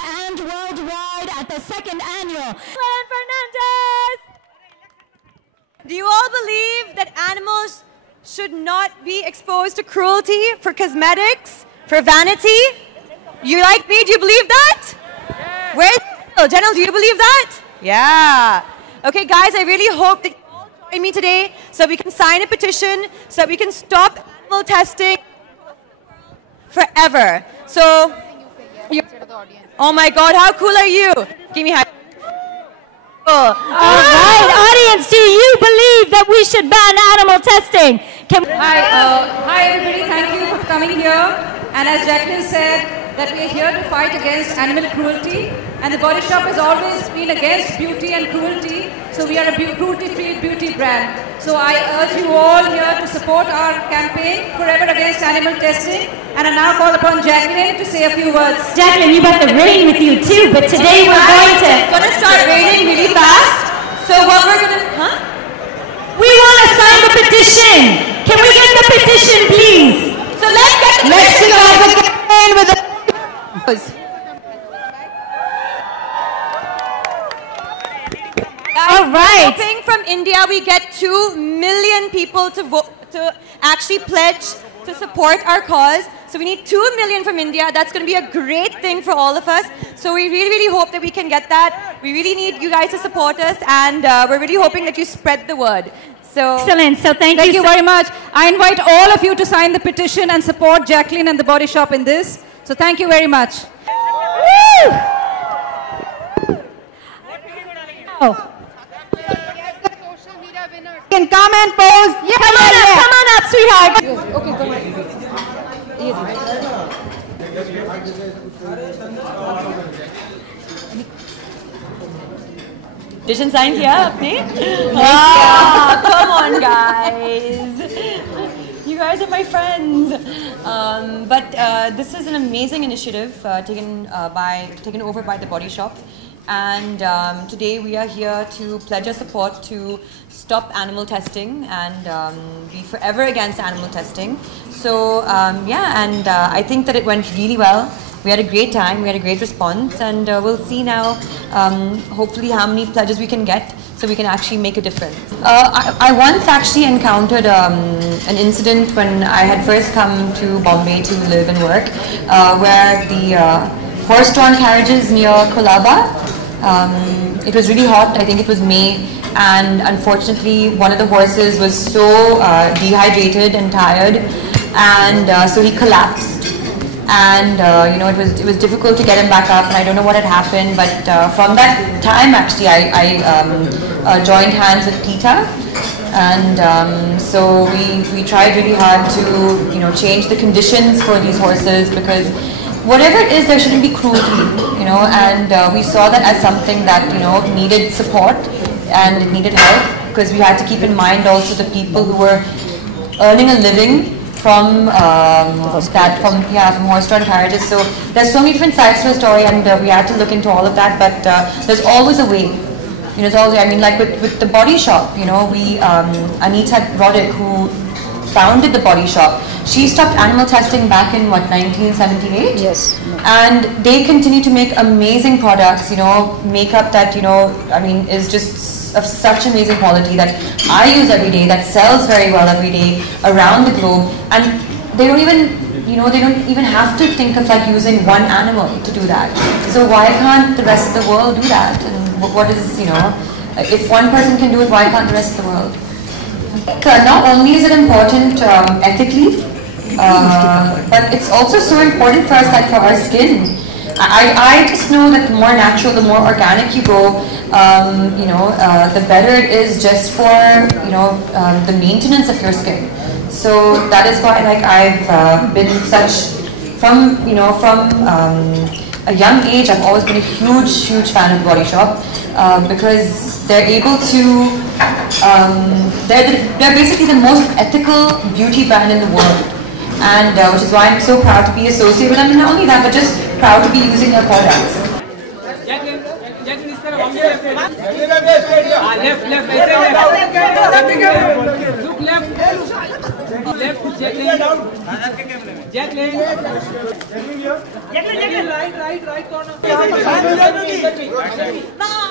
And worldwide at the second annual Helen Fernandez. Do you all believe that animals should not be exposed to cruelty for cosmetics, for vanity? You like me? Do you believe that? Yes. Where's General? Do you believe that? Yeah. Okay, guys, I really hope that you all join me today so we can sign a petition so that we can stop animal testing forever. So, oh my God, how cool are you? Give me high. All right, audience, do you believe that we should ban animal testing? Hi everybody, thank you for coming here. And as Jacqueline said, that we are here to fight against animal cruelty. And the Body Shop has always been against beauty and cruelty. So we are a cruelty-free beauty brand. So I urge you all here to support our campaign, Forever Against Animal Testing. And I now call upon Jacqueline to say a few words. Jacqueline, you got the rain with you too, but today we're going to... It's going to start raining really fast. So what we're going to... We want to sign the petition. Can we get the petition, please? So let's get the petition. Let's begin with the... All right. Hoping from India we get 2 million people to vote, to actually pledge to support our cause. So we need 2 million from India. That's going to be a great thing for all of us. So we really, really hope that we can get that. We really need you guys to support us, and we're really hoping that you spread the word. So excellent. So thank you very much. I invite all of you to sign the petition and support Jacqueline and the Body Shop in this. So thank you very much. Woo! Oh. Can come and pose. Yeah, come on up, sweetheart. Okay, go ahead. Petition signed here, apne? Ah, come on, guys. You guys are my friends. This is an amazing initiative taken over by the Body Shop. And today we are here to pledge our support to stop animal testing and be forever against animal testing. So I think that it went really well. We had a great time, we had a great response, and we'll see now hopefully how many pledges we can get so we can actually make a difference. I once actually encountered an incident when I had first come to Bombay to live and work where the horse-drawn carriages near Kolaba, it was really hot, I think it was May, and unfortunately one of the horses was so dehydrated and tired, and so he collapsed. And it was difficult to get him back up, and I don't know what had happened, but from that time actually I joined hands with PETA, and so we tried really hard to change the conditions for these horses, because whatever it is, there shouldn't be cruelty, and we saw that as something that needed support and it needed help, because we had to keep in mind also the people who were earning a living from horse-drawn carriages. So there's so many different sides to the story, and we had to look into all of that. But there's always a way. There's always. I mean, like with the Body Shop. Anita Roddick, who founded the Body Shop, she stopped animal testing back in 1978. Yes. And they continue to make amazing products. Makeup that is just of such amazing quality that I use every day, that sells very well every day around the globe, and they don't even have to think of like using one animal to do that. So why can't the rest of the world do that? And what is, if one person can do it, why can't the rest of the world? Not only is it important ethically, but it's also so important for us, like for our skin. I just know that the more natural, the more organic you go, the better it is just for the maintenance of your skin. So that is why I've been from a young age. I've always been a huge fan of Body Shop because they're able to they're basically the most ethical beauty brand in the world, and which is why I'm so proud to be associated with them. And not only that, but just proud to be using their products. Right corner. Bye.